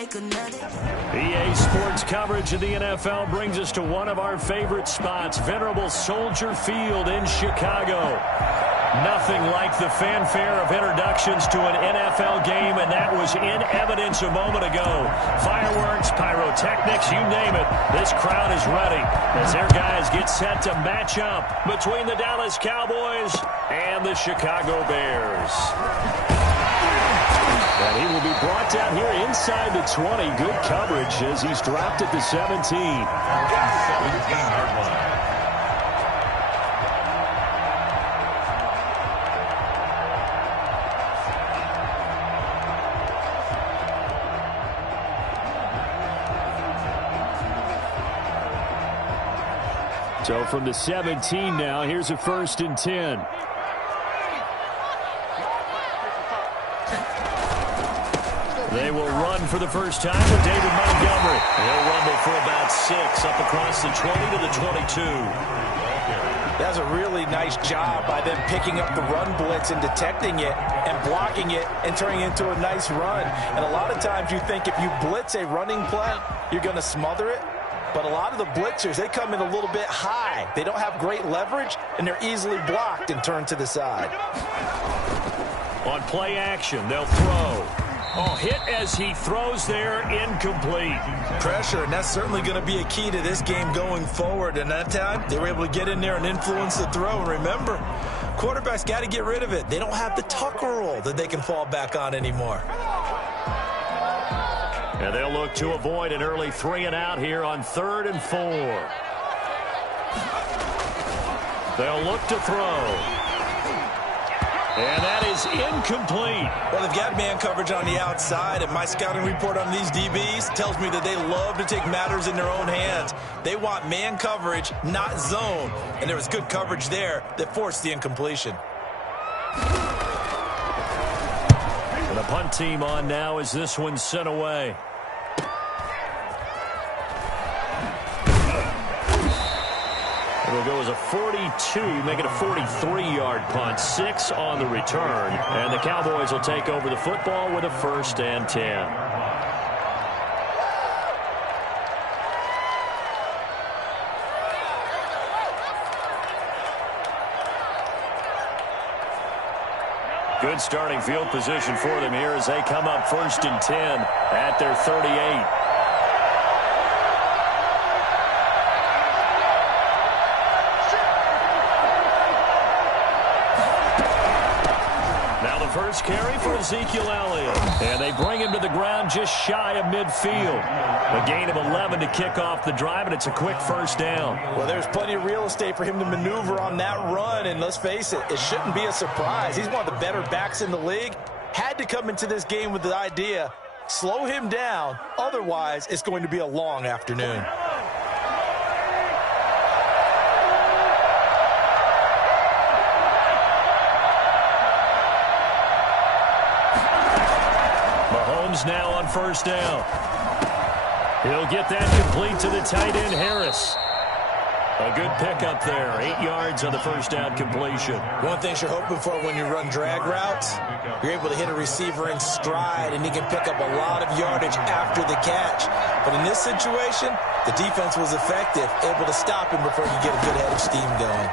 EA Sports coverage of the NFL brings us to one of our favorite spots, venerable Soldier Field in Chicago. Nothing like the fanfare of introductions to an NFL game, and that was in evidence a moment ago. Fireworks, pyrotechnics, you name it. This crowd is ready as their guys get set to match up between the Dallas Cowboys and the Chicago Bears. And he will be brought down here inside the 20. Good coverage as he's dropped at the 17. 17-yard line. So from the 17 now, here's a 1st and 10. They will run for the first time with David Montgomery. He'll rumble for about 6 up across the 20 to the 22. That's a really nice job by them picking up the run blitz and detecting it and blocking it and turning it into a nice run. And a lot of times you think if you blitz a running play, you're going to smother it. But a lot of the blitzers, they come in a little bit high. They don't have great leverage, and they're easily blocked and turned to the side. On play action, they'll throw. Oh, hit as he throws there, incomplete. Pressure, and that's certainly going to be a key to this game going forward. And that time, they were able to get in there and influence the throw. And remember, quarterbacks got to get rid of it. They don't have the tucker roll that they can fall back on anymore. And they'll look to avoid an early 3-and-out here on 3rd and 4. They'll look to throw. And that is incomplete. Well, they've got man coverage on the outside, and my scouting report on these DBs tells me that they love to take matters in their own hands. They want man coverage, not zone. And there was good coverage there that forced the incompletion. And the punt team on now as this one's sent away. It'll go as a 42, make it a 43-yard punt, 6 on the return. And the Cowboys will take over the football with a 1st and 10. Good starting field position for them here as they come up 1st and 10 at their 38. First carry for Ezekiel Elliott. And they bring him to the ground just shy of midfield. A gain of 11 to kick off the drive, and it's a quick 1st down. Well, there's plenty of real estate for him to maneuver on that run, and let's face it, it shouldn't be a surprise. He's one of the better backs in the league. Had to come into this game with the idea, slow him down, otherwise it's going to be a long afternoon. Now on 1st down. He'll get that complete to the tight end, Harris. A good pickup there. 8 yards on the 1st down completion. One thing you're hoping for when you run drag routes, you're able to hit a receiver in stride, and he can pick up a lot of yardage after the catch. But in this situation, the defense was effective, able to stop him before you get a good head of steam going.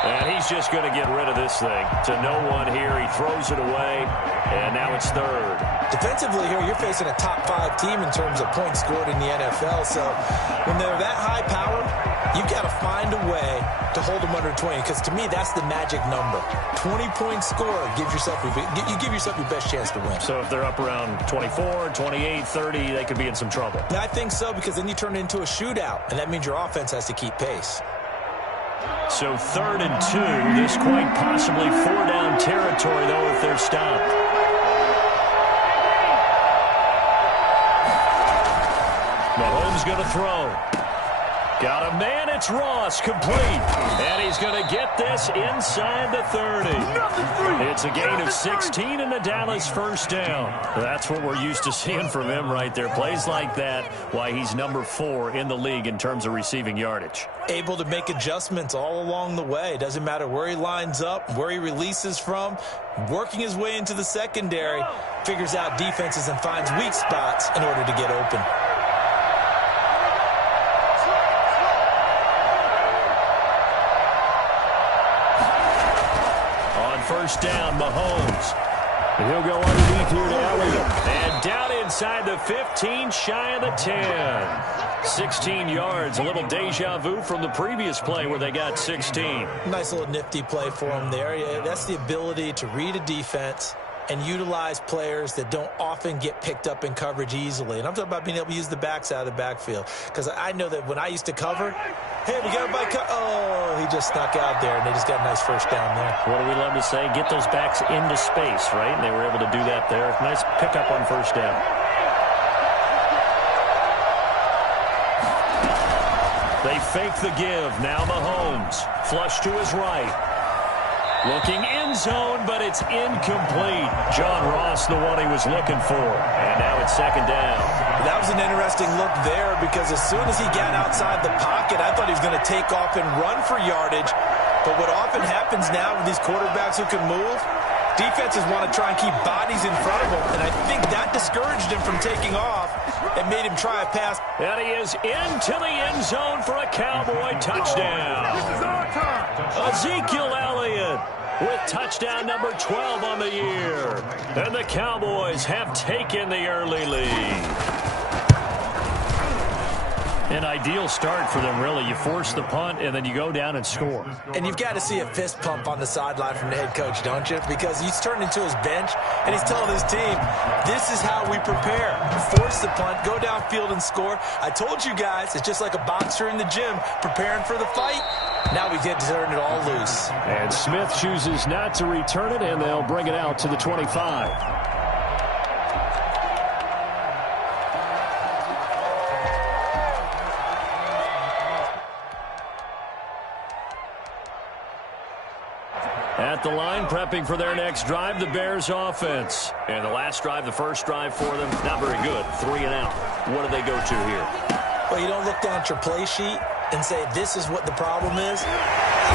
And he's just going to get rid of this thing to no one here. He throws it away, and now it's 3rd. Defensively here, you're facing a top 5 team in terms of points scored in the NFL. So when they're that high powered, you've got to find a way to hold them under 20, because to me, that's the magic number. 20-point score gives yourself you give yourself your best chance to win. So if they're up around 24, 28, 30, they could be in some trouble. I think so, because then you turn it into a shootout, and that means your offense has to keep pace. So 3rd and 2. This quite possibly 4-down territory, though, if they're stopped. Mahomes going to throw. Got a man, it's Ross, complete. And he's going to get this inside the 30. It's a gain of 16 and a Dallas first down. That's what we're used to seeing from him right there. Plays like that, why he's number 4 in the league in terms of receiving yardage. Able to make adjustments all along the way. Doesn't matter where he lines up, where he releases from, working his way into the secondary, figures out defenses and finds weak spots in order to get open. First down, Mahomes. And he'll go underneath here to Elliott. And down inside the 15, shy of the 10. 16 yards, a little deja vu from the previous play where they got 16. Nice little nifty play for him there. Yeah, that's the ability to read a defense and utilize players that don't often get picked up in coverage easily. And I'm talking about being able to use the backs out of the backfield. Because I know that when I used to cover, hey, we got a bike. Oh, he just snuck out there, and they just got a nice first down there. What do we love to say? Get those backs into space, right? And they were able to do that there. Nice pickup on first down. They fake the give. Now Mahomes. Flush to his right. Looking end zone, but it's incomplete. John Ross, the one he was looking for. And now it's second down. That was an interesting look there because as soon as he got outside the pocket, I thought he was going to take off and run for yardage. But what often happens now with these quarterbacks who can move, defenses want to try and keep bodies in front of them. And I think that discouraged him from taking off and made him try a pass. And he is into the end zone for a Cowboy touchdown. Ezekiel Elliott with touchdown number 12 on the year. And the Cowboys have taken the early lead. An ideal start for them, really. You force the punt, and then you go down and score. And you've got to see a fist pump on the sideline from the head coach, don't you? Because he's turned into his bench, and he's telling his team, this is how we prepare. Force the punt, go downfield and score. I told you guys, it's just like a boxer in the gym preparing for the fight. Now we get to turn it all loose. And Smith chooses not to return it, and they'll bring it out to the 25. At the line, prepping for their next drive, the Bears offense. And the last drive, the first drive for them, not very good. 3 and out. What do they go to here? Well, you don't look down at your play sheet and say, this is what the problem is. You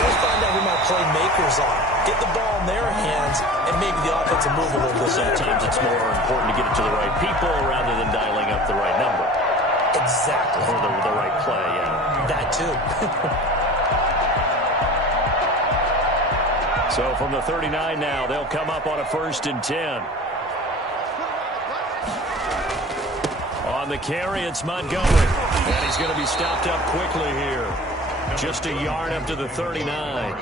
always find out who my playmakers are. Get the ball in their hands, and maybe the offense will move a little bit. Sometimes it's more important to get it to the right people rather than dialing up the right number. Exactly. Or the right play, yeah. That too. So from the 39 now, they'll come up on a 1st and 10. On the carry, it's Montgomery. And he's going to be stopped up quickly here. Just a yard up to the 39.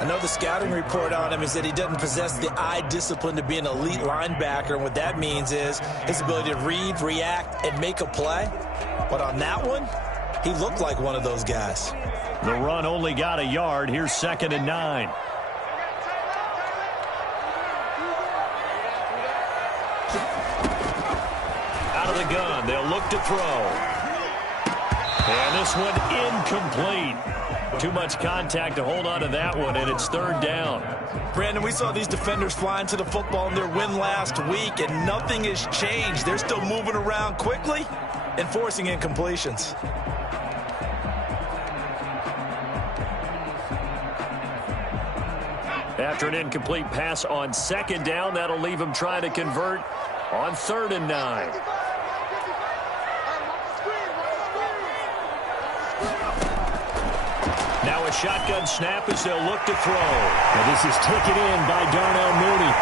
I know the scouting report on him is that he doesn't possess the eye discipline to be an elite linebacker. And what that means is his ability to read, react, and make a play. But on that one, he looked like one of those guys. The run only got a yard. Here's 2nd and 9. Out of the gun, they'll look to throw. And this one incomplete. Too much contact to hold on to that one, and it's 3rd down. Brandon, we saw these defenders flying to the football in their win last week, and nothing has changed. They're still moving around quickly and forcing incompletions. After an incomplete pass on 2nd down, that'll leave him trying to convert on 3rd and 9. Now a shotgun snap as they'll look to throw. And this is taken in by Darnell Mooney.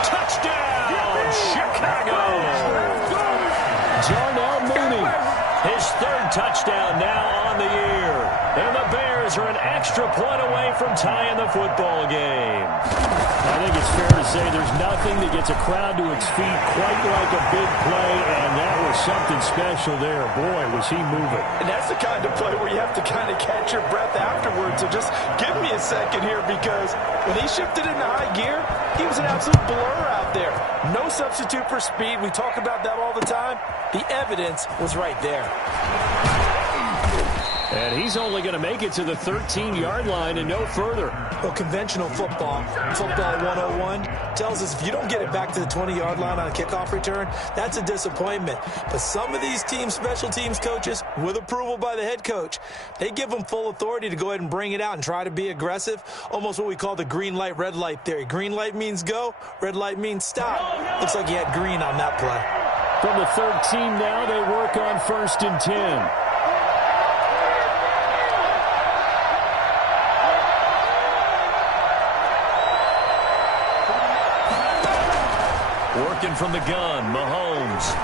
Touchdown, Chicago! Darnell Mooney, his 3rd touchdown now on the year. And the Bears are an extra point away from tying the football game. I think it's fair to say there's nothing that gets a crowd to its feet quite like a big play, and that was was something special there. Boy, was he moving. And that's the kind of play where you have to kind of catch your breath afterwards. So just give me a second here, because when he shifted into high gear, he was an absolute blur out there. No substitute for speed. We talk about that all the time. The evidence was right there. And he's only going to make it to the 13-yard line and no further. Well, conventional football 101, tells us if you don't get it back to the 20-yard line on a kickoff return, that's a disappointment. But some of these special teams coaches, with approval by the head coach, they give them full authority to go ahead and bring it out and try to be aggressive, almost what we call the green light, red light theory. Green light means go, red light means stop. Looks like he had green on that play. From the 13 now, they work on 1st and 10. Working from the gun, Mahomes.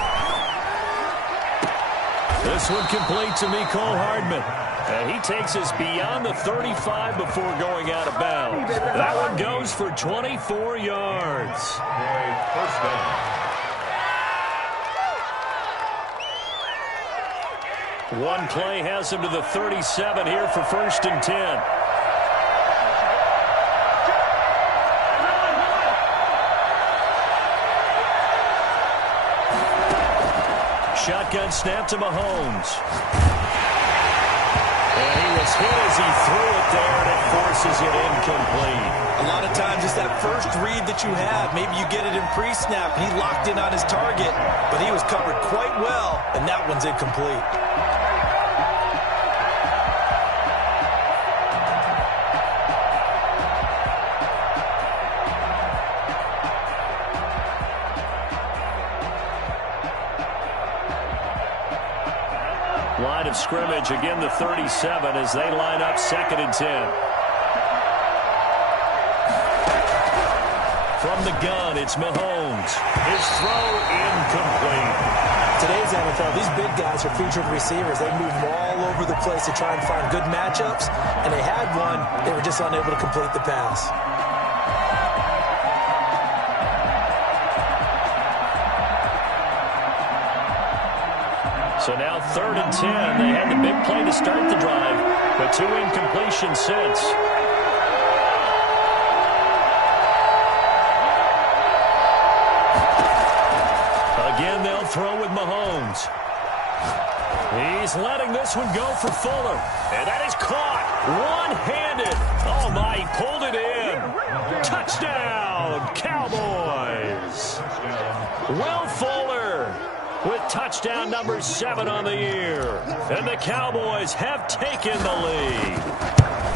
This one complete to Mecole Hardman. And he takes us beyond the 35 before going out of bounds. That one goes for 24 yards. First down. One play has him to the 37 here for 1st and 10. Shotgun snap to Mahomes. And he was hit as he threw it there, and it forces it incomplete. A lot of times it's that first read that you have. Maybe you get it in pre-snap, and he locked in on his target, but he was covered quite well, and that one's incomplete. Line of scrimmage, again the 37 as they line up 2nd and 10. From the gun, it's Mahomes. His throw incomplete. Today's NFL, these big guys are featured receivers. They move all over the place to try and find good matchups, and they had one. They were just unable to complete the pass. So now 3rd and 10. They had the big play to start the drive, but 2 incompletions since. Again, they'll throw with Mahomes. He's letting this one go for Fuller. And that is caught one-handed. Oh, my, he pulled it in. Touchdown, Cowboys. Will Fuller with touchdown number 7 on the year. And the Cowboys have taken the lead.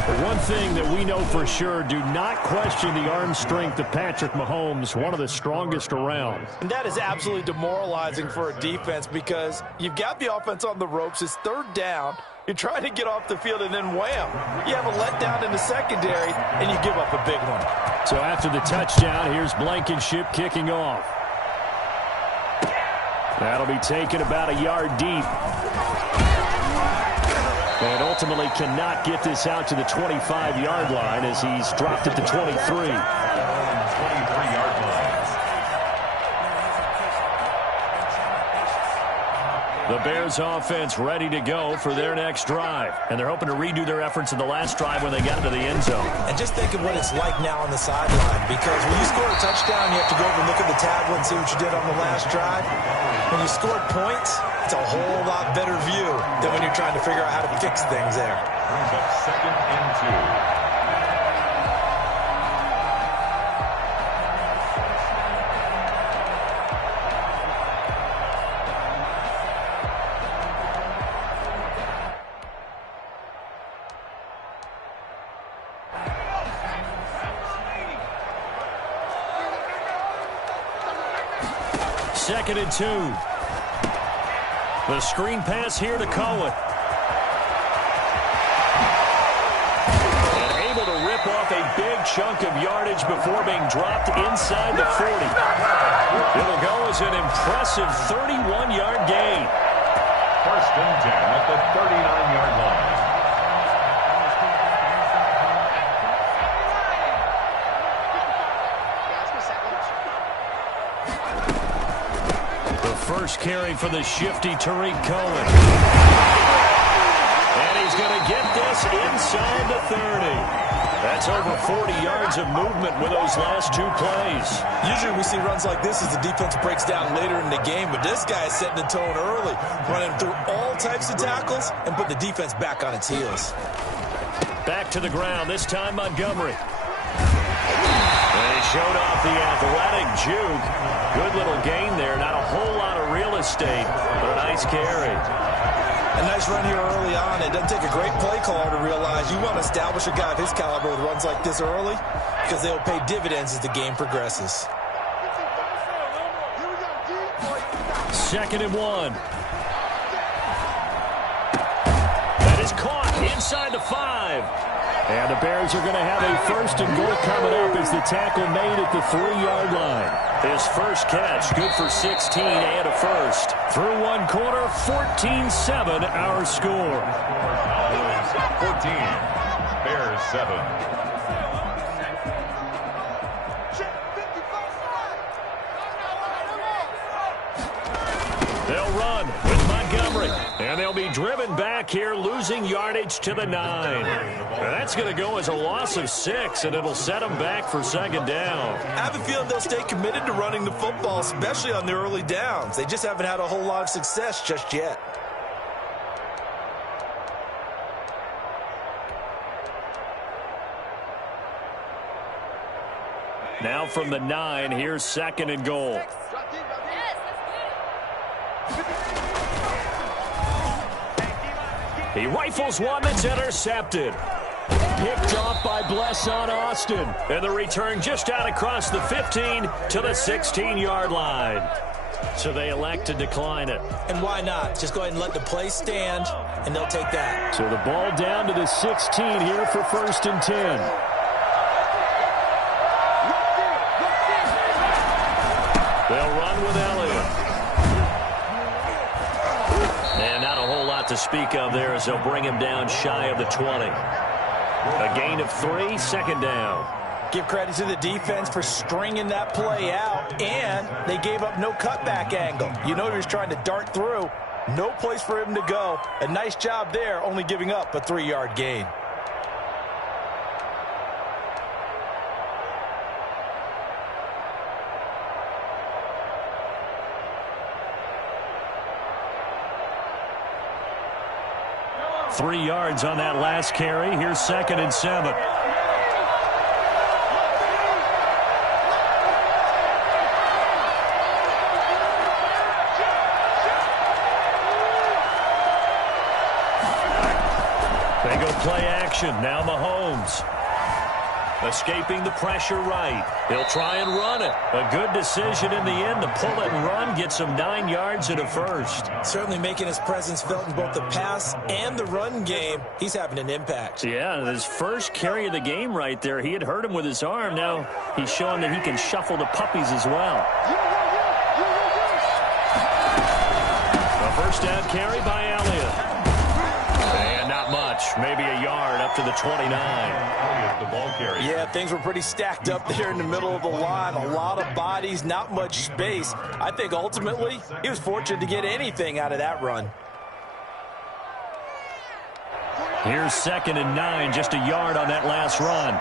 The one thing that we know for sure, do not question the arm strength of Patrick Mahomes, one of the strongest around. And that is absolutely demoralizing for a defense, because you've got the offense on the ropes. It's 3rd down. You're trying to get off the field, and then wham, you have a letdown in the secondary, and you give up a big one. So after the touchdown, here's Blankenship kicking off. That'll be taken about a yard deep. And ultimately cannot get this out to the 25-yard line as he's dropped at the 23. 23-yard line. The Bears offense ready to go for their next drive. And they're hoping to redo their efforts in the last drive when they got into the end zone. And just think of what it's like now on the sideline, because when you score a touchdown, you have to go over and look at the tablet and see what you did on the last drive. When you scored points, it's a whole lot better view than when you're trying to figure out how to fix things there. Brings up 2nd and 2. Second and 2. The screen pass here to Cohen. And able to rip off a big chunk of yardage before being dropped inside the 40. It'll go as an impressive 31-yard gain. 1st and 10 at the 39-yard line. first carry for the shifty Tariq Cohen. And he's going to get this inside the 30. That's over 40 yards of movement with those last two plays. Usually we see runs like this as the defense breaks down later in the game, but this guy is setting the tone early, running through all types of tackles and put the defense back on its heels. Back to the ground, this time Montgomery. And he showed off the athletic juke. Good little gain there, not a whole lot of real estate, but a nice carry. A nice run here early on. It doesn't take a great play caller to realize you want to establish a guy of his caliber with runs like this early because they'll pay dividends as the game progresses. 2nd and 1. That is caught inside the 5. And the Bears are going to have a 1st and goal coming up as the tackle made at the 3-yard line. His first catch, good for 16 and a first. Through one quarter, 14-7 our score. 14, Bears 7. They'll run with Montgomery. And they'll be driven back here, losing yardage to the 9. That's going to go as a loss of 6, and it'll set them back for 2nd down. I have a feeling they'll stay committed to running the football, especially on their early downs. They just haven't had a whole lot of success just yet. Now from the 9, here's 2nd and goal. He rifles one that's intercepted. Picked off by Blesson Austin. And the return just out across the 15 to the 16-yard line. So they elect to decline it. And why not? Just go ahead and let the play stand, and they'll take that. So the ball down to the 16 here for 1st and 10. They'll run with Elliott. And not a whole lot to speak of there as they'll bring him down shy of the 20. A gain of 3, 2nd down. Give credit to the defense for stringing that play out, and they gave up no cutback angle. You know he was trying to dart through. No place for him to go. A nice job there, only giving up a 3-yard gain. Three yards on that last carry. Here's 2nd and 7. They go play action. Now Mahomes. Escaping the pressure right. He'll try and run it. A good decision in the end to pull it and run. Get some 9 yards and a first. Certainly making his presence felt in both the pass and the run game. He's having an impact. Yeah, his first carry of the game right there. He had hurt him with his arm. Now he's showing that he can shuffle the puppies as well. A first down carry by Elliott. And not much. Maybe a yard up to the 29. The ball carrier. Yeah, things were pretty stacked up there in the middle of the line. A lot of bodies, not much space. I think ultimately he was fortunate to get anything out of that run. Here's 2nd and 9, just a yard on that last run.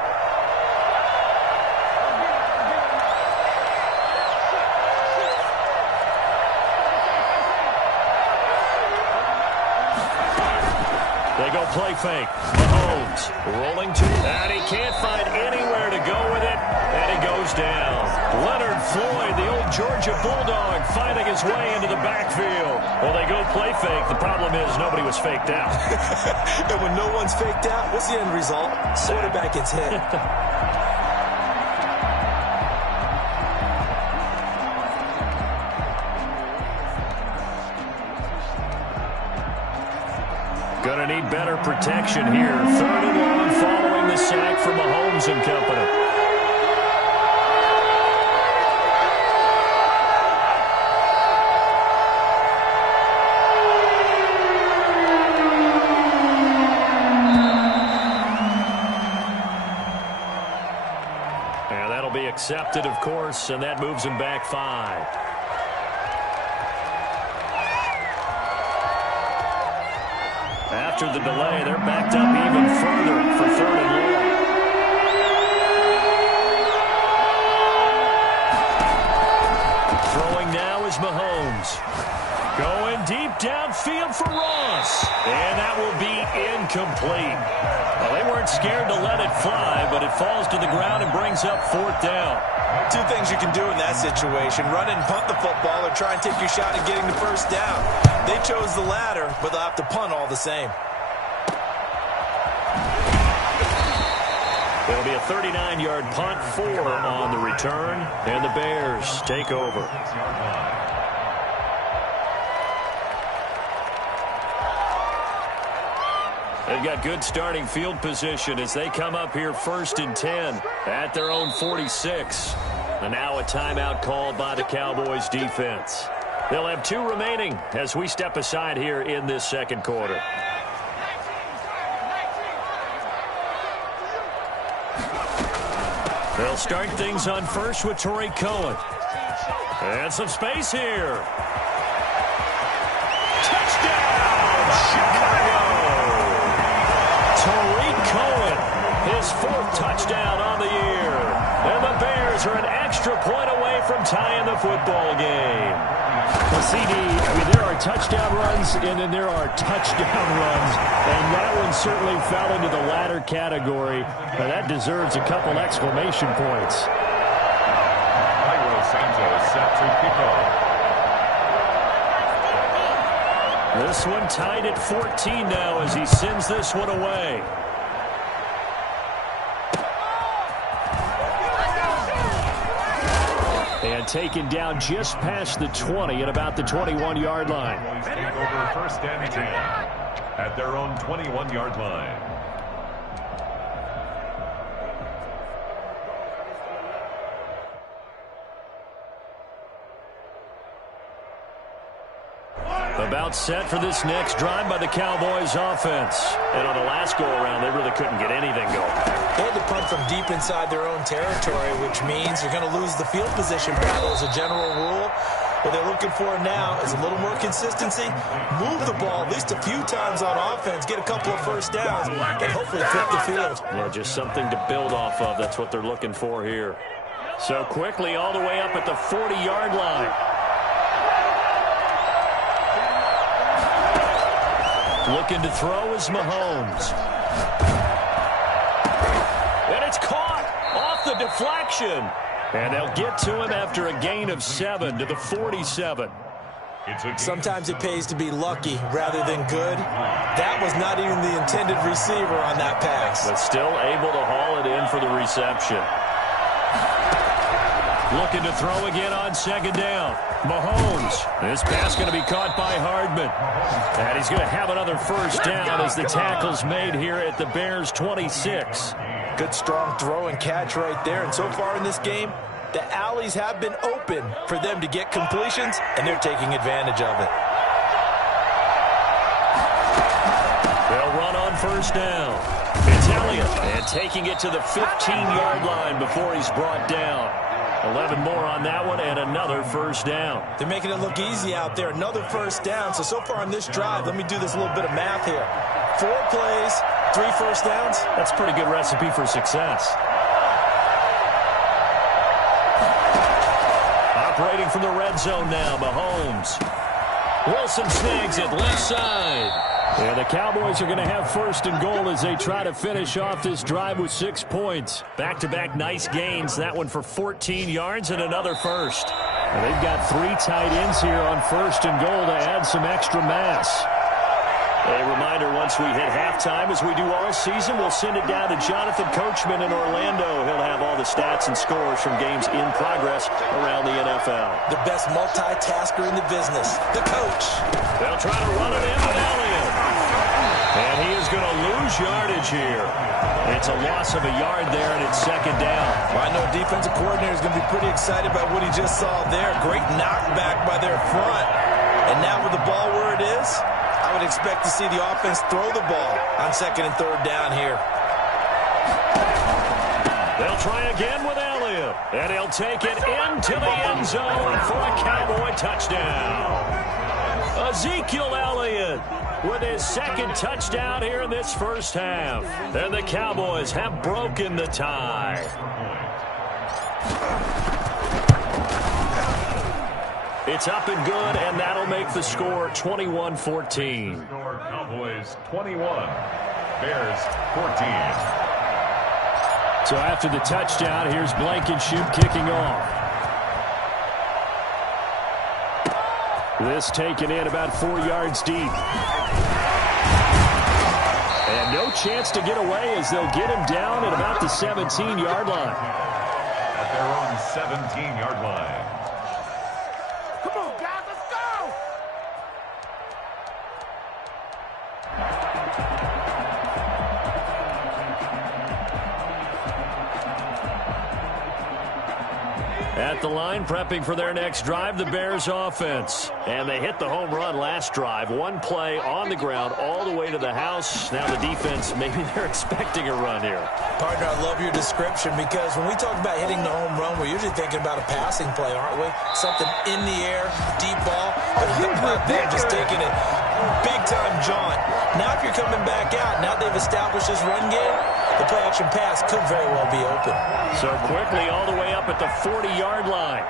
They go play fake. Mahomes rolling to, and he can't find anywhere to go with it, and he goes down. Leonard Floyd, the old Georgia Bulldog, finding his way into the backfield. Well, they go play fake. The problem is nobody was faked out. And when no one's faked out, what's the end result? Quarterback gets hit. Going to need better protection here. 3rd and 1 following the sack from Mahomes and company. And that'll be accepted, of course, and that moves him back 5. After the delay, they're backed up even further for 3rd and long. Throwing now is Mahomes. Going deep downfield for Ross. And that will be incomplete. Well, they weren't scared to let it fly, but it falls to the ground and brings up 4th down. Two things you can do in that situation: run and punt the football, or try and take your shot at getting the 1st down. They chose the latter, but they'll have to punt all the same. It'll be a 39-yard punt, 4 on the return, and the Bears take over. They've got good starting field position as they come up here 1st and 10 at their own 46. And now a timeout called by the Cowboys defense. They'll have 2 remaining as we step aside here in this 2nd quarter. They'll start things on first with Tarik Cohen. And some space here. Touchdown, Chicago! Tarik Cohen, his 4th touchdown on the year. And the Bears are an extra point away from tying the football game. Well, CD, I mean, there are touchdown runs, and then there are touchdown runs. And that one certainly fell into the latter category. Now, that deserves a couple exclamation points. Cairo Santos set to kick off. This one tied at 14 now as he sends this one away. And taken down just past the 20 at about the 21-yard line. Take over 1st and 10 at their own 21-yard line. About set for this next drive by the Cowboys offense. And on the last go-around, they really couldn't get anything going. They had to punt from deep inside their own territory, which means you're going to lose the field position battle as a general rule. What they're looking for now is a little more consistency. Move the ball at least a few times on offense, get a couple of 1st downs, and hopefully flip the field. Yeah, just something to build off of. That's what they're looking for here. So quickly all the way up at the 40-yard line. Looking to throw is Mahomes. And it's caught off the deflection. And they'll get to him after a gain of 7 to the 47. Sometimes it pays to be lucky rather than good. That was not even the intended receiver on that pass. But still able to haul it in for the reception. Looking to throw again on 2nd down. Mahomes. This pass going to be caught by Hardman. And he's going to have another 1st down as the tackle's made here at the Bears' 26. Good, strong throw and catch right there. And so far in this game, the alleys have been open for them to get completions, and they're taking advantage of it. They'll run on 1st down. It's Elliott. And taking it to the 15-yard line before he's brought down. 11 more on that one and another 1st down. They're making it look easy out there. Another 1st down. So far on this drive, let me do this little bit of math here. 4 plays, 3 1st downs. That's a pretty good recipe for success. Operating from the red zone now, Mahomes. Wilson snags it left side. Yeah, the Cowboys are going to have 1st and goal as they try to finish off this drive with 6 points. Back-to-back nice gains. That one for 14 yards and another 1st. And they've got 3 tight ends here on 1st and goal to add some extra mass. A reminder, once we hit halftime, as we do all season, we'll send it down to Jonathan Coachman in Orlando. He'll have all the stats and scores from games in progress around the NFL. The best multitasker in the business, the coach. They'll try to run it in with Elliott. And he is going to lose yardage here. It's a loss of a yard there, and it's 2nd down. Well, I know defensive coordinator is going to be pretty excited about what he just saw there. Great knockback by their front. And now with the ball where it is, I would expect to see the offense throw the ball on 2nd and 3rd down here. They'll try again with Elliott. And he'll take it into the end zone for a Cowboy touchdown. Ezekiel Elliott Johnson with his second touchdown here in this first half. And the Cowboys have broken the tie. It's up and good, and that'll make the score 21-14. Cowboys 21, Bears 14. So after the touchdown, here's Blankenship kicking off. This taken in about 4 yards deep. And no chance to get away as they'll get him down at about the 17-yard line. At their own 17-yard line. Come on, guys, let's go! At the line, prepping for their next drive, the Bears offense. And they hit the home run last drive. One play on the ground all the way to the house. Now the defense, maybe they're expecting a run here. Partner, I love your description because when we talk about hitting the home run, we're usually thinking about a passing play, aren't we? Something in the air, deep ball, but out there just taking it big-time jaunt. Now if you're coming back out, now they've established this run game, the play-action pass could very well be open. So quickly all the way up at the 40-yard line.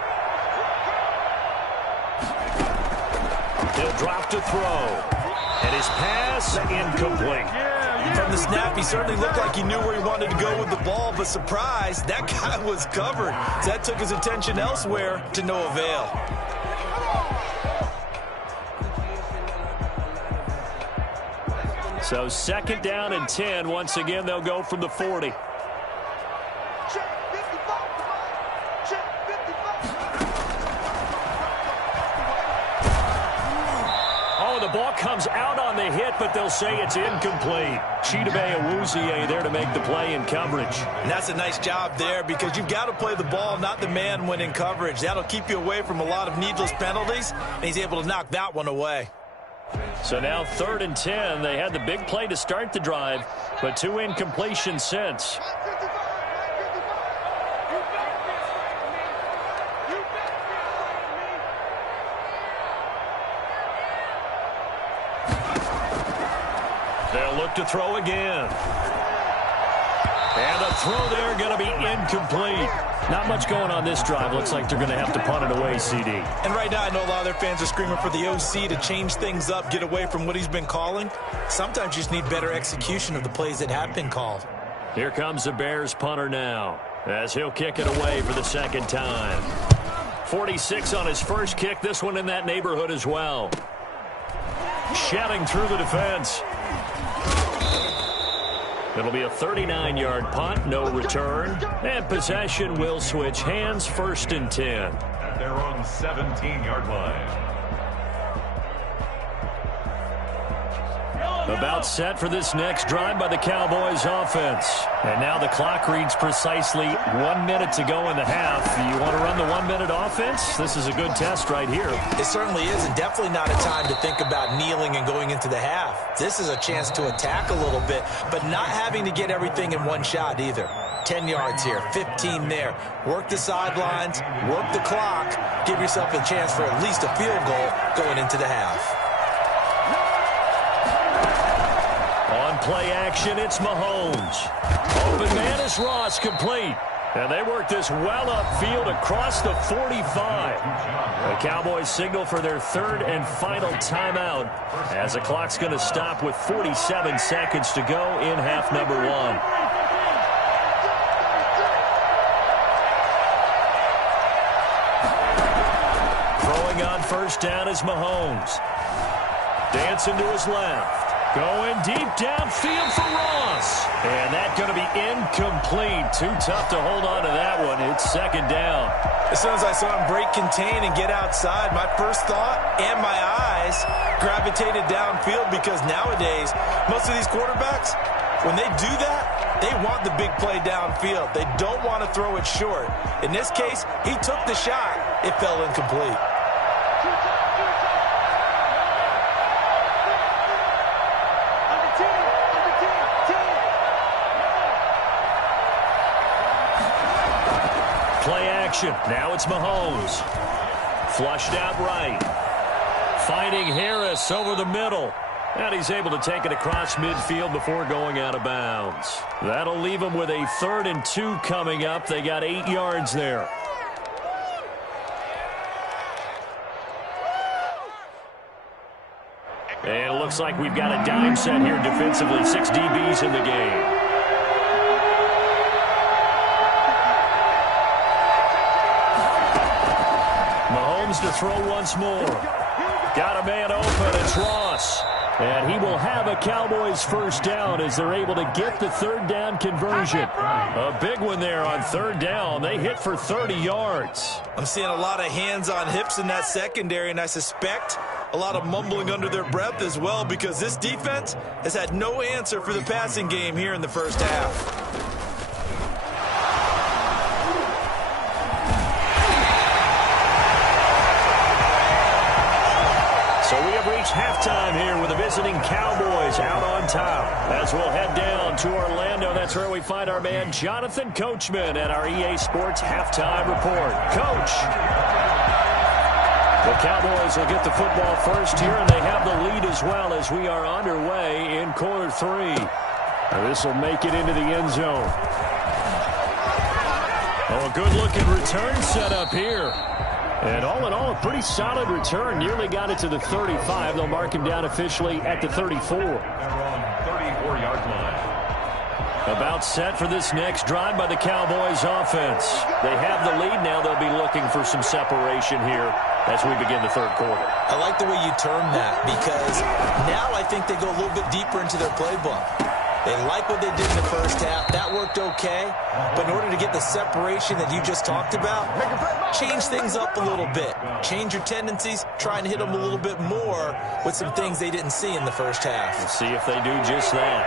He'll drop to throw. And his pass incomplete. From the snap, he certainly looked like he knew where he wanted to go with the ball, but surprise, that guy was covered. So that took his attention elsewhere to no avail. So second down and 10. Once again, they'll go from the 40. Oh, the ball comes out on the hit, but they'll say it's incomplete. Chidobe Awuzie there to make the play in coverage. And that's a nice job there because you've got to play the ball, not the man when in coverage. That'll keep you away from a lot of needless penalties, and he's able to knock that one away. So now 3rd and 10. They had the big play to start the drive, but 2 incompletions since. They'll look to throw again. And the throw there going to be incomplete. Not much going on this drive. Looks like they're going to have to punt it away, CD. And right now, I know a lot of their fans are screaming for the OC to change things up, get away from what he's been calling. Sometimes you just need better execution of the plays that have been called. Here comes the Bears punter now, as he'll kick it away for the second time. 46 on his first kick. This one in that neighborhood as well. Shouting through the defense. It'll be a 39-yard punt, no return. And possession will switch hands, 1st and 10. At their own 17-yard line. About set for this next drive by the Cowboys offense. And now the clock reads precisely 1 minute to go in the half. You want to run the 1 minute offense? This is a good test right here. It certainly is, and definitely not a time to think about kneeling and going into the half. This is a chance to attack a little bit, but not having to get everything in one shot either. 10 yards here, 15 there. Work the sidelines, work the clock, give yourself a chance for at least a field goal going into the half. On play action, it's Mahomes. Open man is Ross, complete. And they work this well upfield across the 45. The Cowboys signal for their 3rd and final timeout as the clock's going to stop with 47 seconds to go in half number 1. Throwing on first down is Mahomes. Dancing to his left. Going deep downfield for Ross. And that's going to be incomplete. Too tough to hold on to that one. It's second down. As soon as I saw him break contain and get outside, my first thought and my eyes gravitated downfield because nowadays, most of these quarterbacks, when they do that, they want the big play downfield. They don't want to throw it short. In this case, he took the shot. It fell incomplete. Play action. Now it's Mahomes. Flushed out right. Finding Harris over the middle. And he's able to take it across midfield before going out of bounds. That'll leave him with a 3rd and 2 coming up. They got 8 yards there. And it looks like we've got a dime set here defensively. 6 DBs in the game. Mahomes to throw once more. Got a man open. It's Ross. And he will have a Cowboys first down as they're able to get the 3rd down conversion. A big one there on 3rd down. They hit for 30 yards. I'm seeing a lot of hands on hips in that secondary, and I suspect a lot of mumbling under their breath as well, because this defense has had no answer for the passing game here in the first half. So we have reached halftime here with the visiting Cowboys out on top. As we'll head down to Orlando, that's where we find our man Jonathan Coachman at our EA Sports Halftime Report. Coach, the Cowboys will get the football first here, and they have the lead as well as we are underway in quarter 3. This will make it into the end zone. Oh, a good-looking return set up here. And all in all, a pretty solid return. Nearly got it to the 35. They'll mark him down officially at the 34. They're on 34-yard line. About set for this next drive by the Cowboys offense. They have the lead now. They'll be looking for some separation here as we begin the 3rd quarter. I like the way you term that, because now I think they go a little bit deeper into their playbook. They like what they did in the first half. That worked okay. But in order to get the separation that you just talked about, change things up a little bit. Change your tendencies. Try and hit them a little bit more with some things they didn't see in the first half. We'll see if they do just that.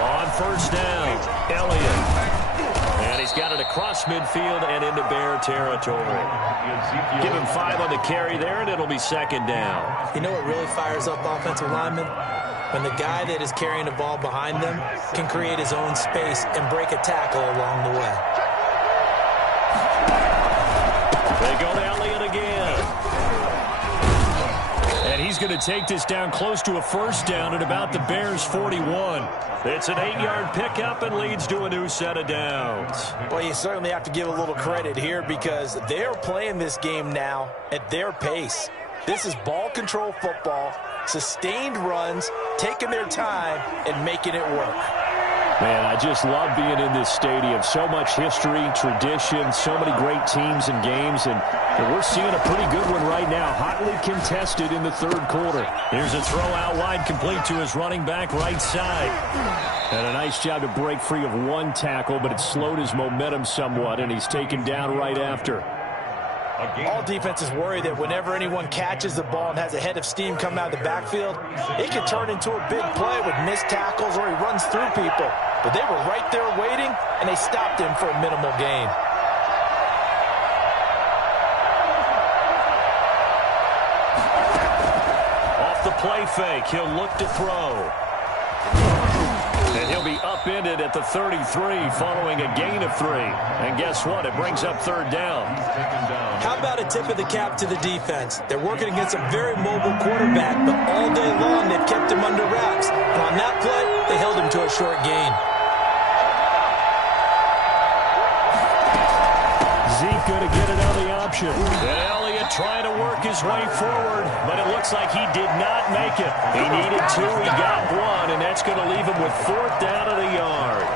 On first down, Elliott. And he's got it across midfield and into Bear territory. Give him 5 on the carry there, and it'll be 2nd down. You know what really fires up offensive linemen? When the guy that is carrying the ball behind them can create his own space and break a tackle along the way. They go to Elliott again. And he's going to take this down close to a first down at about the Bears' 41. It's an 8-yard pickup and leads to a new set of downs. Well, you certainly have to give a little credit here, because they're playing this game now at their pace. This is ball control football, sustained runs, taking their time, and making it work. Man, I just love being in this stadium. So much history, tradition, so many great teams and games, and we're seeing a pretty good one right now, hotly contested in the 3rd quarter. Here's a throw out wide, complete to his running back right side. And a nice job to break free of one tackle, but it slowed his momentum somewhat, and he's taken down right after. All defenses worry that whenever anyone catches the ball and has a head of steam coming out of the backfield, it can turn into a big play with missed tackles or he runs through people. But they were right there waiting, and they stopped him for a minimal gain. Off the play fake, he'll look to throw. And he'll be upended at the 33 following a gain of 3. And guess what? It brings up 3rd down. How about a tip of the cap to the defense? They're working against a very mobile quarterback, but all day long they've kept him under wraps. And on that play, they held him to a short gain. Zeke going to get another option. And Elliott trying to work his way forward, but it looks like he did not make it. He needed 2, he got 1, and that's going to leave him with 4th down of the yard.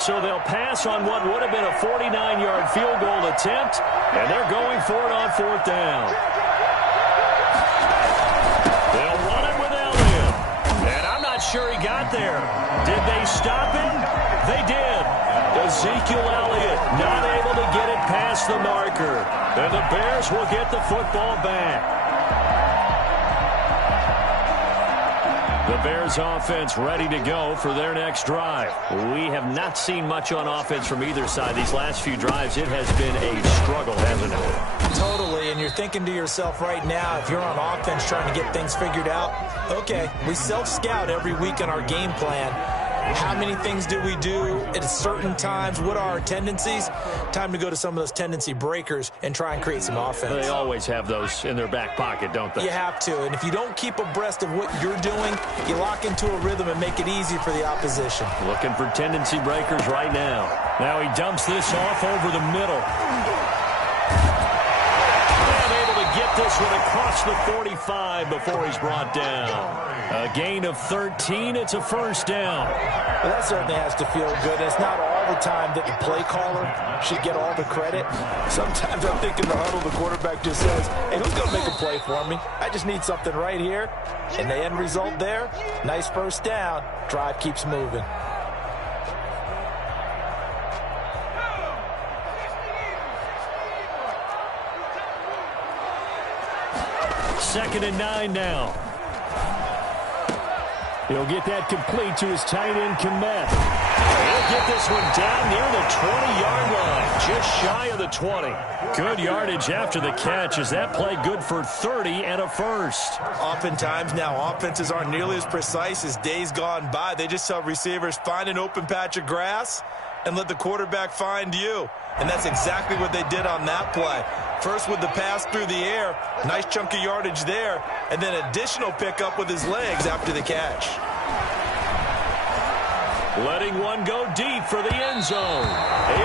So they'll pass on what would have been a 49-yard field goal attempt, and they're going for it on 4th down. They'll run it with Elliott, and I'm not sure he got there. Did they stop him? They did. Ezekiel Elliott not able to get it past the marker, and the Bears will get the football back. The Bears offense ready to go for their next drive. We have not seen much on offense from either side. These last few drives, it has been a struggle, hasn't it? Totally, and you're thinking to yourself right now, if you're on offense trying to get things figured out, okay, we self-scout every week on our game plan. How many things do we do at certain times? What are our tendencies? Time to go to some of those tendency breakers and try and create some offense. They always have those in their back pocket, don't they? You have to, and if you don't keep abreast of what you're doing, you lock into a rhythm and make it easy for the opposition. Looking for tendency breakers right now. Now he dumps this off over the middle. Get this one across the 45 before he's brought down. A gain of 13. It's a first down. Well, that certainly has to feel good. It's not all the time that the play caller should get all the credit. Sometimes I'm thinking the huddle, the quarterback just says, hey, who's going to make a play for me? I just need something right here. And the end result there, nice first down. Drive keeps moving. Second and 9 now. He'll get that complete to his tight end, Kmet. He'll get this one down near the 20-yard line, just shy of the 20. Good yardage after the catch. Is that play good for 30 and a first? Oftentimes now, offenses aren't nearly as precise as days gone by. They just tell receivers, find an open patch of grass and let the quarterback find you. And that's exactly what they did on that play. First with the pass through the air, nice chunk of yardage there, and then additional pickup with his legs after the catch. Letting one go deep for the end zone.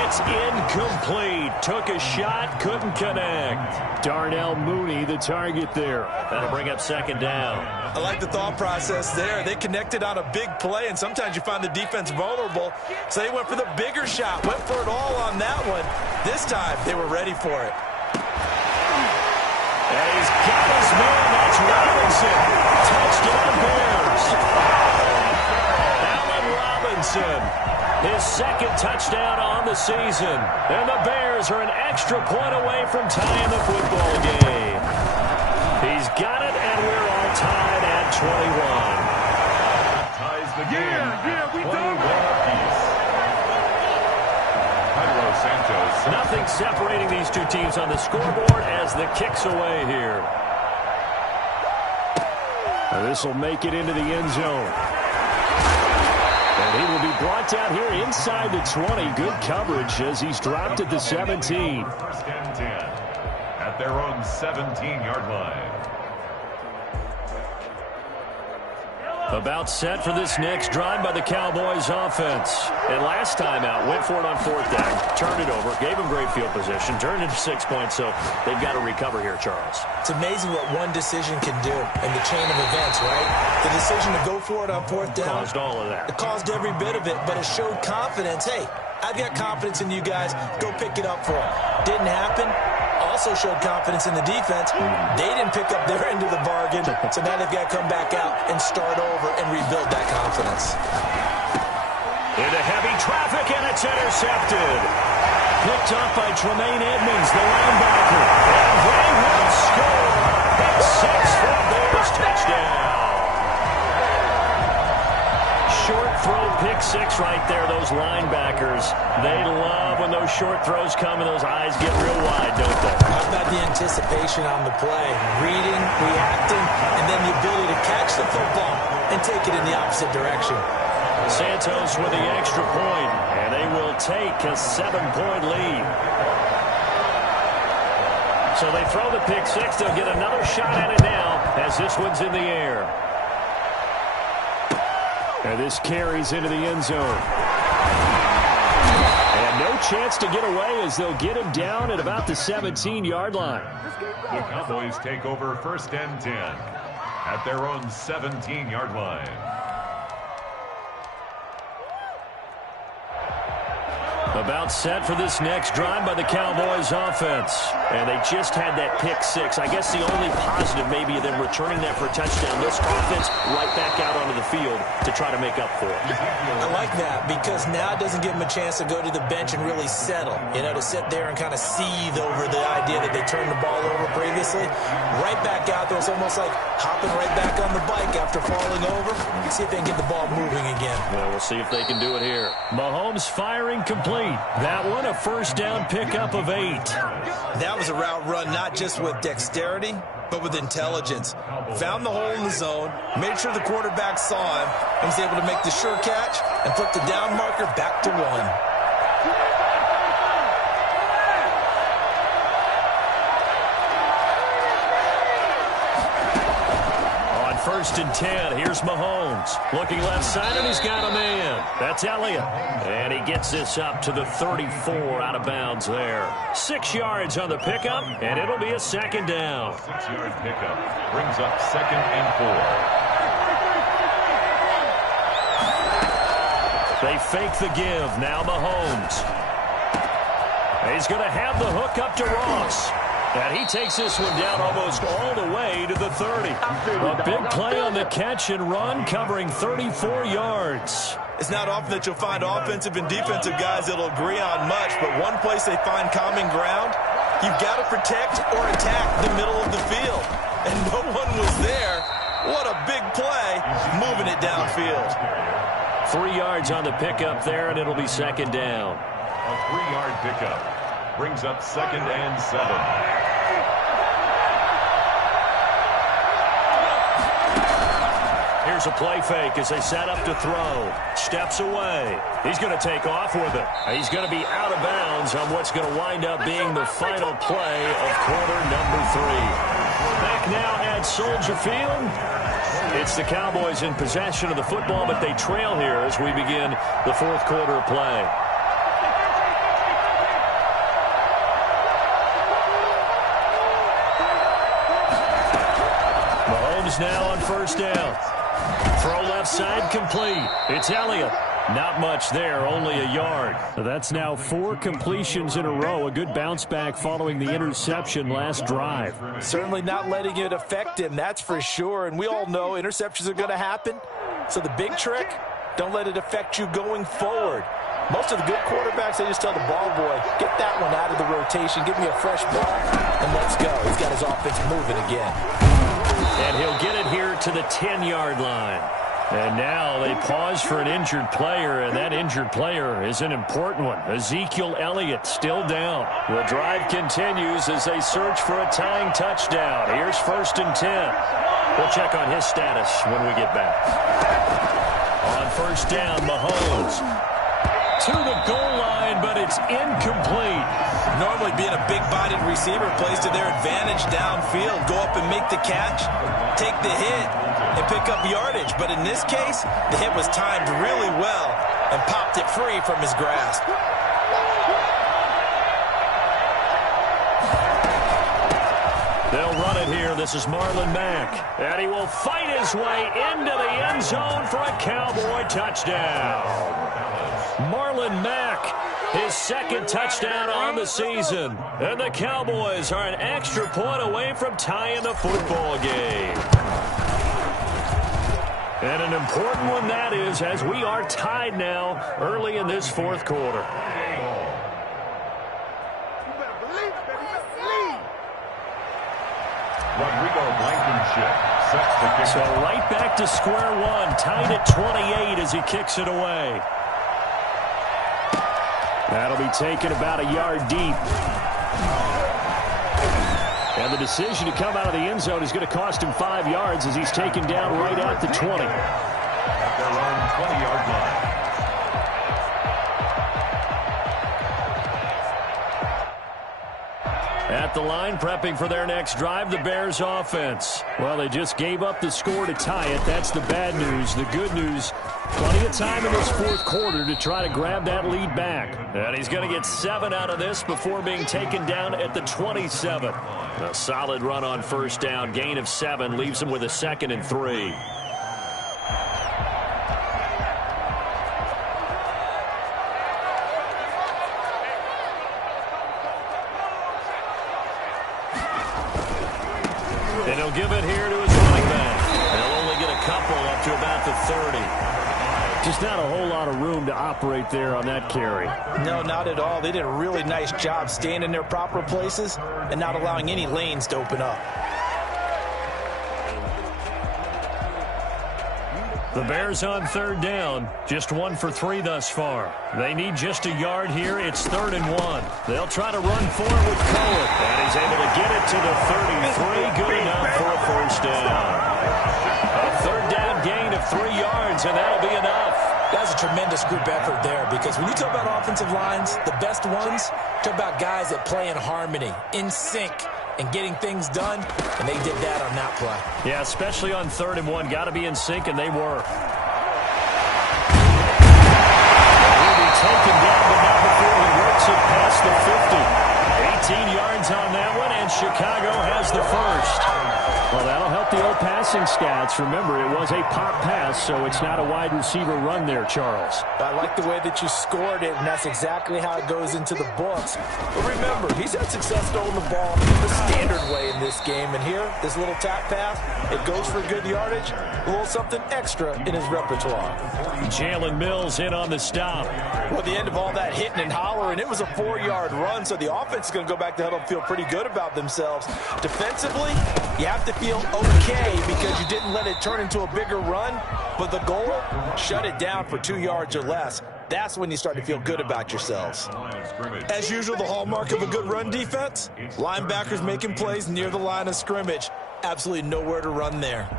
It's incomplete. Took a shot, couldn't connect. Darnell Mooney, the target there. That'll bring up second down. I like the thought process there. They connected on a big play, and sometimes you find the defense vulnerable, so they went for the bigger shot, went for it all on that one. This time, they were ready for it. And he's got his man. That's Robinson. Touchdown Bears. Allen Robinson, his second touchdown on the season. And the Bears are an extra point away from tying the football game. He's got it, and we're all tied at 21. Ties the game. Yeah, we done Santos. Nothing separating these two teams on the scoreboard as the kick's away here. This will make it into the end zone. And he will be brought down here inside the 20. Good coverage as he's dropped at the 17. First and 10 at their own 17-yard line. About set for this next drive by the Cowboys offense. And last time out, went for it on fourth down, turned it over, gave them great field position, turned it to 6 points, so they've got to recover here, Charles. It's amazing what one decision can do in the chain of events, right? The decision to go for it on fourth down. Caused all of that. It caused every bit of it, but it showed confidence. Hey, I've got confidence in you guys. Go pick it up for them. Didn't happen. Also showed confidence in the defense. They didn't pick up their end of the bargain, so now they've got to come back out and start over and rebuild that confidence. Into heavy traffic, and it's intercepted. Picked up by Tremaine Edmonds, the linebacker. And they will score. Pick six for a Bears touchdown. Short throw, pick six right there. Those linebackers, they love when those short throws come and those eyes get real wide, don't they? How about the anticipation on the play? Reading, reacting, and then the ability to catch the football and take it in the opposite direction. Santos with the extra point, and they will take a 7-point lead. So they throw the pick six. They'll get another shot at it now as this one's in the air. And this carries into the end zone. And no chance to get away as they'll get him down at about the 17-yard line. The Cowboys take over first and 10 at their own 17-yard line. About set for this next drive by the Cowboys offense. And they just had that pick six. I guess the only positive maybe of them returning that for a touchdown. This offense right back out onto the field to try to make up for it. I like that because now it doesn't give them a chance to go to the bench and really settle. You know, to sit there and kind of seethe over the idea that they turned the ball over previously. Right back out there. It's almost like hopping right back on the bike after falling over. See if they can get the ball moving again. Well, we'll see if they can do it here. Mahomes firing complete. That one a first down pickup of 8. That was a route run not just with dexterity, but with intelligence. Found the hole in the zone, made sure the quarterback saw him, and was able to make the sure catch and put the down marker back to 1. First and 10. Here's Mahomes. Looking left side, and he's got a man. That's Elliott. And he gets this up to the 34 out of bounds there. 6 yards on the pickup, and it'll be a second down. 6-yard pickup brings up 2nd and 4. They fake the give. Now Mahomes. He's going to have the hook up to Ross. And he takes this one down almost all the way to the 30. A big play on the catch and run, covering 34 yards. It's not often that you'll find offensive and defensive guys that'll agree on much, but one place they find common ground, you've got to protect or attack the middle of the field. And no one was there. What a big play, moving it downfield. 3 yards on the pickup there, and it'll be second down. A 3-yard pickup brings up 2nd and 7. Here's a play fake as they set up to throw. Steps away. He's going to take off with it. He's going to be out of bounds on what's going to wind up being the final play of quarter number 3. Back now at Soldier Field. It's the Cowboys in possession of the football, but they trail here as we begin the fourth quarter of play. Mahomes now on first down. Throw left side complete. It's Elliott. Not much there, only a yard. That's now 4 completions in a row. A good bounce back following the interception last drive. Certainly not letting it affect him, that's for sure. And we all know interceptions are going to happen. So the big trick, don't let it affect you going forward. Most of the good quarterbacks, they just tell the ball boy, get that one out of the rotation, give me a fresh ball, and let's go. He's got his offense moving again. And he'll get it here to the 10-yard line. And now they pause for an injured player, and that injured player is an important one. Ezekiel Elliott still down. The drive continues as they search for a tying touchdown. Here's first and 10. We'll check on his status when we get back. On first down, Mahomes to the goal line, but it's incomplete. Normally being a big-bodied receiver plays to their advantage downfield. Go up and make the catch, take the hit, and pick up yardage. But in this case, the hit was timed really well and popped it free from his grasp. They'll run it here. This is Marlon Mack. And he will fight his way into the end zone for a Cowboy touchdown. Marlon Mack, his second touchdown on the season. And the Cowboys are an extra point away from tying the football game. And an important one that is, as we are tied now early in this fourth quarter. Rodrigo Blankenship sets the kick. So right back to square one, tied at 28 as he kicks it away. That'll be taken about a yard deep. And the decision to come out of the end zone is going to cost him 5 yards as he's taken down right at the 20. At their own 20-yard line. At the line, prepping for their next drive, the Bears offense. Well, they just gave up the score to tie it. That's the bad news. The good news, plenty of time in this fourth quarter to try to grab that lead back. And he's going to get 7 out of this before being taken down at the 27. A solid run on first down. Gain of 7 leaves him with a 2nd and 3. give it here to his running back. They'll only get a couple up to about the 30. Just not a whole lot of room to operate there on that carry. No, not at all. They did a really nice job staying in their proper places and not allowing any lanes to open up. The Bears on third down. Just 1 for 3 thus far. They need just a yard here. It's 3rd and 1. They'll try to run forward with Cohen. And he's able to get it to the 33. Good enough for a first down. A third down gain of 3 yards, and that'll be enough. That's a tremendous group effort there, because when you talk about offensive lines, the best ones, talk about guys that play in harmony, in sync, and getting things done, and they did that on that play. Yeah, especially on 3rd and 1. Got to be in sync, and they were. He'll be taken down, but not before he works it past the 50. 18 yards on that one, and Chicago has the first. Well, that'll help the old passing stats. Remember, it was a pop pass, so it's not a wide receiver run there, Charles. I like the way that you scored it, and that's exactly how it goes into the books. But remember, he's had success throwing the ball the standard way in this game. And here, this little tap pass, it goes for good yardage, a little something extra in his repertoire. Jalen Mills in on the stop. Well, at the end of all that hitting and hollering, it was a 4-yard run, so the offense is going to go back to huddle and feel pretty good about themselves. Defensively, you have to feel okay because you didn't let it turn into a bigger run, but the goal, shut it down for 2 yards or less. That's when you start to feel good about yourselves. As usual, the hallmark of a good run defense, linebackers making plays near the line of scrimmage. Absolutely nowhere to run there.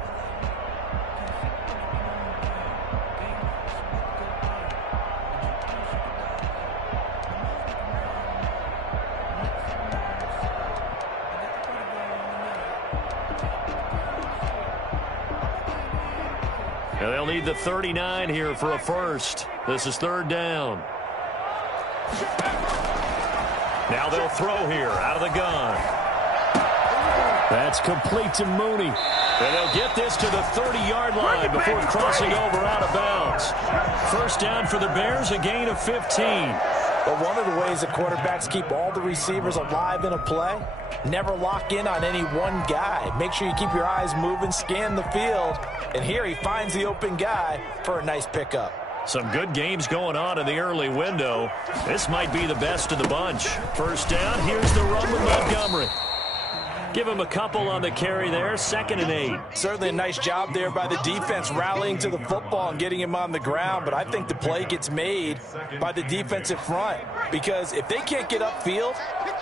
And they'll need the 39 here for a first. This is 3rd down. Now they'll throw here out of the gun. That's complete to Mooney. And they'll get this to the 30-yard line before crossing over out of bounds. First down for the Bears, a gain of 15. But one of the ways that quarterbacks keep all the receivers alive in a play, never lock in on any one guy. Make sure you keep your eyes moving, scan the field. And here he finds the open guy for a nice pickup. Some good games going on in the early window. This might be the best of the bunch. First down, here's the run with Montgomery. Give him a couple on the carry there, 2nd and 8. Certainly a nice job there by the defense rallying to the football and getting him on the ground, but I think the play gets made by the defensive front, because if they can't get upfield,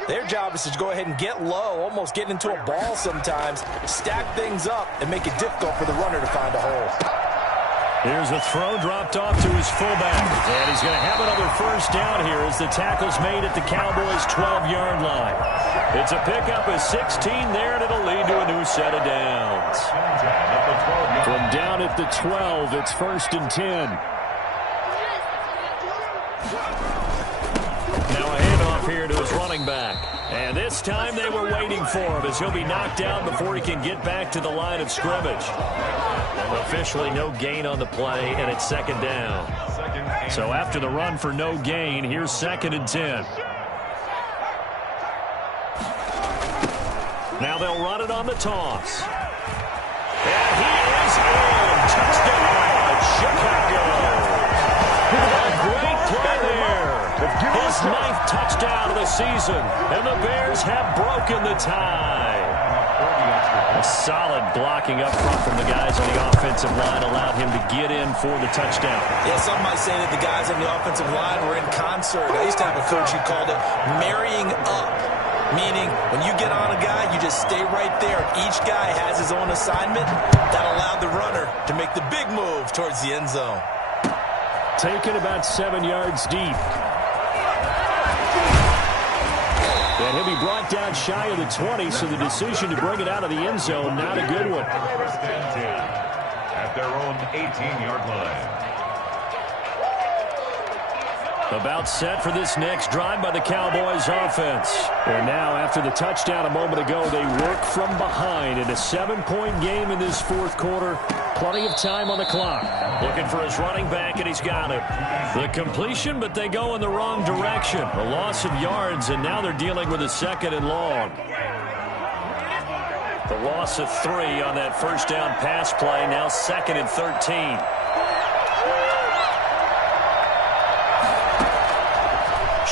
their job is to go ahead and get low, almost get into a ball sometimes, stack things up, and make it difficult for the runner to find a hole. Here's a throw dropped off to his fullback. And he's going to have another first down here as the tackle's made at the Cowboys' 12-yard line. It's a pickup of 16 there, and it'll lead to a new set of downs. From down at the 12, it's 1st and 10. Now a handoff here to his running back. And this time they were waiting for him as he'll be knocked down before he can get back to the line of scrimmage. Officially no gain on the play, and it's 2nd down. So after the run for no gain, here's 2nd and 10. Now they'll run it on the toss. And he is in. Touchdown, Chicago. A great play there. His 9th touchdown of the season, and the Bears have broken the tie. A solid blocking up front from the guys on the offensive line allowed him to get in for the touchdown. Yeah, some might say that the guys on the offensive line were in concert. I used to have a coach who called it marrying up, meaning when you get on a guy, you just stay right there. Each guy has his own assignment. That allowed the runner to make the big move towards the end zone. Taken about 7 yards deep. And he'll be brought down shy of the 20, so the decision to bring it out of the end zone, not a good one. First and 10 at their own 18-yard line. About set for this next drive by the Cowboys offense. And now, after the touchdown a moment ago, they work from behind in a 7-point game in this 4th quarter. Plenty of time on the clock. Looking for his running back, and he's got it. The completion, but they go in the wrong direction. A loss of yards, and now they're dealing with a 2nd and long. The loss of 3 on that first down pass play. Now 2nd and 13.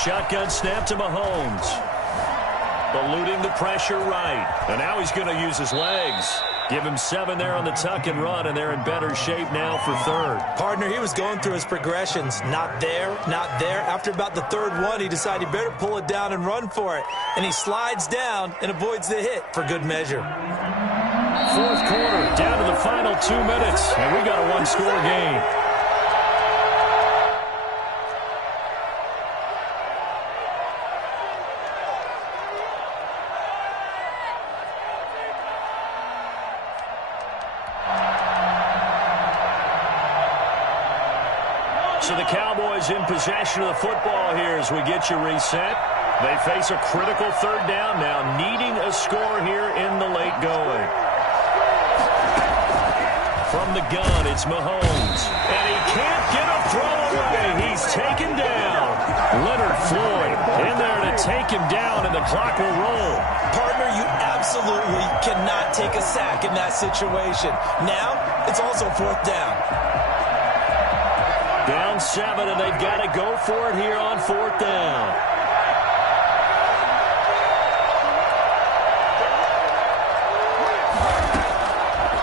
Shotgun snap to Mahomes. Eluding the pressure right. And now he's going to use his legs. Give him 7 there on the tuck and run, and they're in better shape now for 3rd. Partner, he was going through his progressions. Not there, not there. After about the 3rd one, he decided he better pull it down and run for it. And he slides down and avoids the hit for good measure. 4th quarter, down to the final 2 minutes, and we got a one-score game. So the Cowboys in possession of the football here as we get you reset. They face a critical 3rd down now, needing a score here in the late going. From the gun, it's Mahomes. And he can't get a throw away. He's taken down. Leonard Floyd in there to take him down, and the clock will roll. Partner, you absolutely cannot take a sack in that situation. Now, it's also 4th down. Down 7, and they've got to go for it here on 4th down.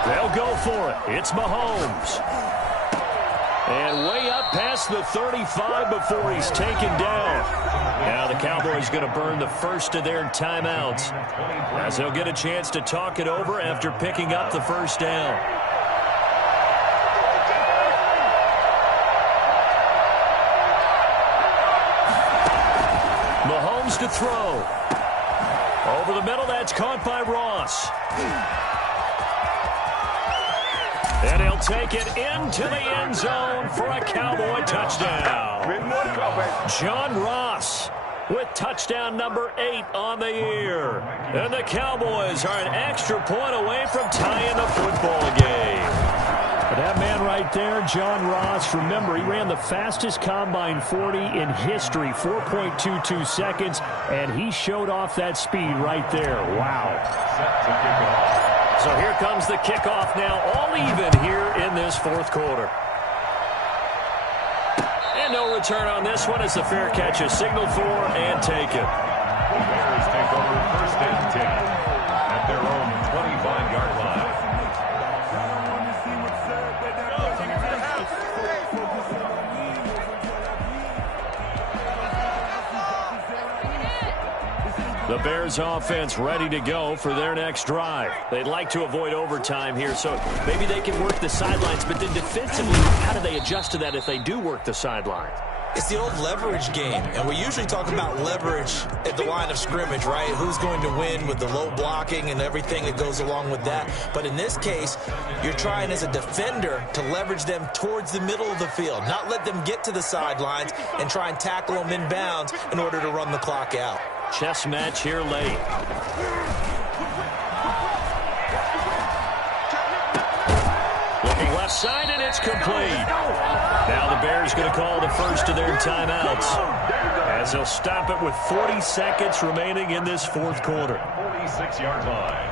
They'll go for it. It's Mahomes. And way up past the 35 before he's taken down. Now the Cowboys going to burn the first of their timeouts as they'll get a chance to talk it over after picking up the 1st down. Mahomes to throw. Over the middle, that's caught by Ross. And he'll take it into the end zone for a Cowboy touchdown. John Ross with touchdown number 8 on the year. And the Cowboys are an extra point away from tying the football game. That man right there, John Ross, remember, he ran the fastest combine 40 in history, 4.22 seconds, and he showed off that speed right there. Wow. So here comes the kickoff now, all even here in this 4th quarter. And no return on this one as the fair catch is signaled for and taken. The Bears take over 1st and 10 at their own 25-yard line. The Bears offense ready to go for their next drive. They'd like to avoid overtime here, so maybe they can work the sidelines, but then defensively, how do they adjust to that if they do work the sidelines? It's the old leverage game, and we usually talk about leverage at the line of scrimmage, right? Who's going to win with the low blocking and everything that goes along with that. But in this case, you're trying as a defender to leverage them towards the middle of the field, not let them get to the sidelines and try and tackle them inbounds in order to run the clock out. Chess match here late. Looking left side, and it's complete. Now the Bears going to call the first of their timeouts as they'll stop it with 40 seconds remaining in this 4th quarter. 46-yard line.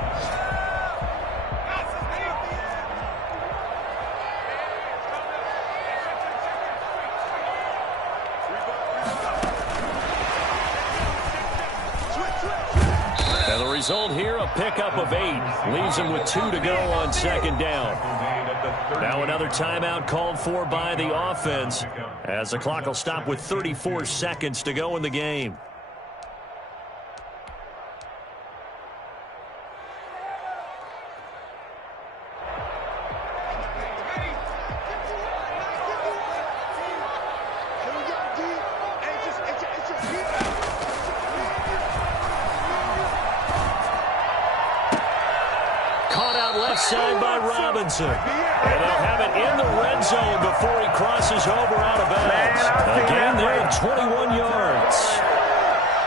And the result here, a pickup of 8. Leaves them with 2 to go on 2nd down. Now another timeout called for by the offense as the clock will stop with 34 seconds to go in the game. Side by Robinson. And they'll have it in the red zone before he crosses over out of bounds. Again, there at 21 yards.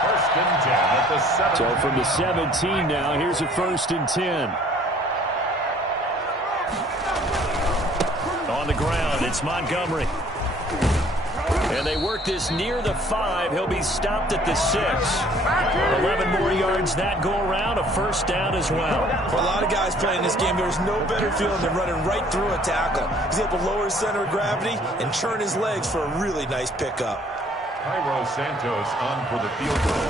1st and 10 at the 7. So from the 17 now, here's a 1st and 10. On the ground, it's Montgomery. And they work this near the 5. He'll be stopped at the 6. 11 more yards that go around. A first down as well. For a lot of guys playing this game, there's no better feeling than running right through a tackle. He's able to lower his center of gravity and churn his legs for a really nice pickup. Cairo Santos on for the field goal.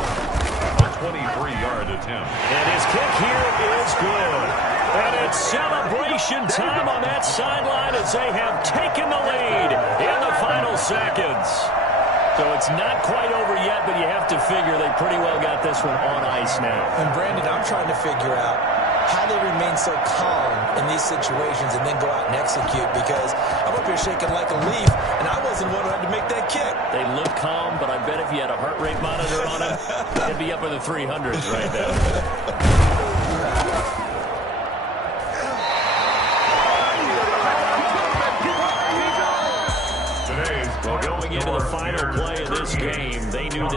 A 23-yard attempt. And his kick here is good. And it's celebration time on that sideline as they have taken the lead in the final seconds. So it's not quite over yet, but you have to figure they pretty well got this one on ice now. And Brandon, I'm trying to figure out how they remain so calm in these situations and then go out and execute, because I'm up here shaking like a leaf, and I wasn't the one who had to make that kick. They look calm, but I bet if you had a heart rate monitor on them, it'd be up in the 300s right now. Well, going into the final play of this game, they knew that